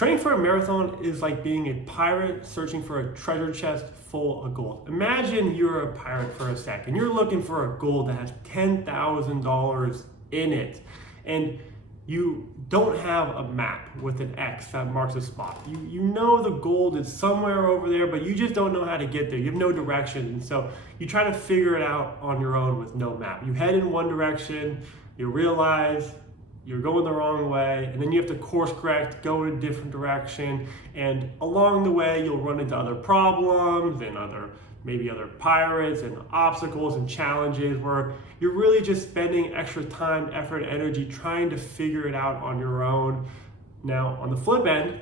Training for a marathon is like being a pirate searching for a treasure chest full of gold. Imagine you're a pirate for a second. You're looking for a gold that has $10,000 in it, and you don't have a map with an X that marks a spot. You know the gold is somewhere over there, but you just don't know how to get there. You have no direction, and so you try to figure it out on your own with no map. You head in one direction, you realize you're going the wrong way, and then you have to course correct, go in a different direction, and along the way you'll run into other problems and maybe other pirates and obstacles and challenges where you're really just spending extra time, effort, energy trying to figure it out on your own. Now, on the flip end,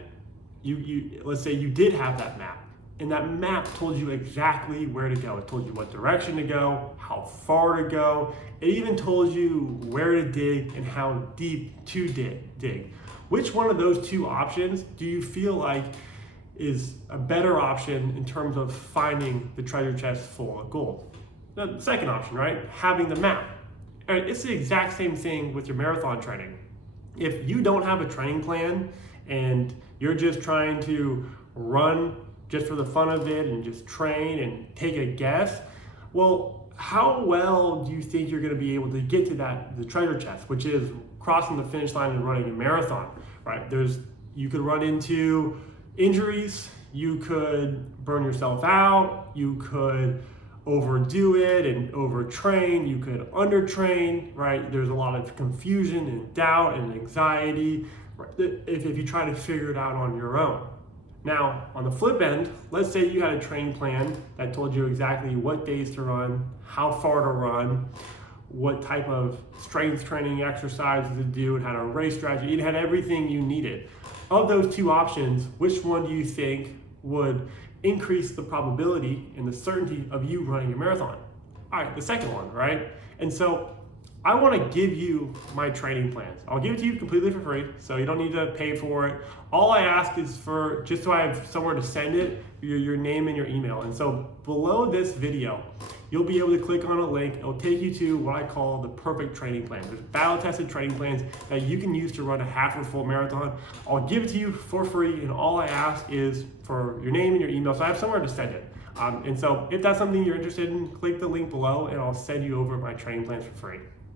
let's say you did have that map, and that map told you exactly where to go. It told you what direction to go, how far to go. It even told you where to dig and how deep to dig. Which one of those two options do you feel like is a better option in terms of finding the treasure chest full of gold? The second option, right? Having the map. It's the exact same thing with your marathon training. If you don't have a training plan and you're just trying to run just for the fun of it and just train and take a guess, well, how well do you think you're going to be able to get to the treasure chest, which is crossing the finish line and running a marathon, right? You could run into injuries, you could burn yourself out, you could overdo it and overtrain, you could undertrain, right? There's a lot of confusion and doubt and anxiety, right? if you try to figure it out on your own. Now, on the flip end, let's say you had a training plan that told you exactly what days to run, how far to run, what type of strength training exercises to do, it had a race strategy, it had everything you needed. Of those two options, which one do you think would increase the probability and the certainty of you running a marathon? All right, the second one, right? And so I want to give you my training plans. I'll give it to you completely for free, so you don't need to pay for it. All I ask is for, just so I have somewhere to send it, your name and your email. And so below this video, you'll be able to click on a link. It'll take you to what I call the perfect training plan. There's battle-tested training plans that you can use to run a half or full marathon. I'll give it to you for free, and all I ask is for your name and your email, so I have somewhere to send it. And so if that's something you're interested in, click the link below, and I'll send you over my training plans for free.